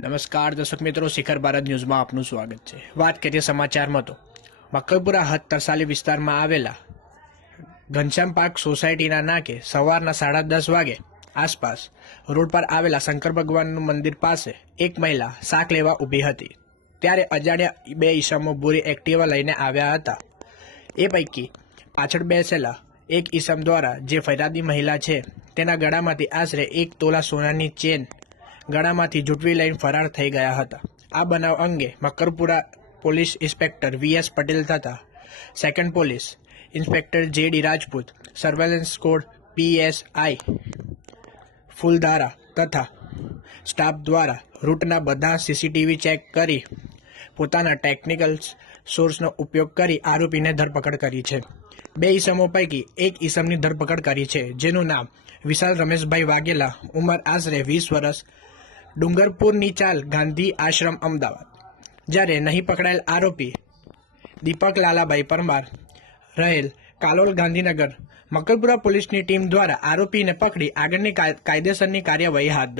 નમસ્કાર દર્શક મિત્રો, શિખર ભારત ન્યૂઝમાં આપનું સ્વાગત છે। વાત કરીએ સમાચારમાં તો મક્કલપુરા હદ તરસાલી વિસ્તારમાં આવેલા ઘનશ્યામ પાર્ક સોસાયટીના નાકે સવારના 10:30 વાગે આસપાસ રોડ પર આવેલા શંકર ભગવાનનું મંદિર પાસે એક મહિલા શાક લેવા ઊભી હતી। ત્યારે અજાણ્યા બે ઈસમો બોરી એક્ટિવા લઈને આવ્યા હતા। એ પૈકી પાછળ બેસેલા એક ઈસમ દ્વારા જે ફરિયાદી મહિલા છે તેના ગળામાંથી આશરે 1 તોલા સોનાની ચેન ગળામાંથી ઝૂંટવી લઈને ફરાર થઈ ગયા હતા। આ બનાવ અંગે Makarpura police inspector VS Patel તથા second police inspector JD Rajput, surveillance squad PSI Fuldhara તથા સ્ટાફ દ્વારા રૂટના બધા સીસીટીવી ચેક કરી પોતાના ટેકનિકલ સોર્સનો ઉપયોગ કરી આરોપીને ધરપકડ કરી છે। બે ઈસમો પૈકી એક ઈસમની ધરપકડ કરી છે, જેનું નામ વિશાલ રમેશભાઈ વાઘેલા, ઉંમર આશરે 20 વર્ષ, ડુંગરપુરની ચાલ, ગાંધી આશ્રમ, અમદાવાદ। જ્યારે નહીં પકડાયેલ આરોપી દીપક લાલાભાઈ પરમાર, રહેલ કાલોલ, ગાંધીનગર, મક્કલપુરા પોલીસની ટીમ દ્વારા આરોપીને પકડી આગળની કાયદેસરની કાર્યવાહી હાથ ધરી।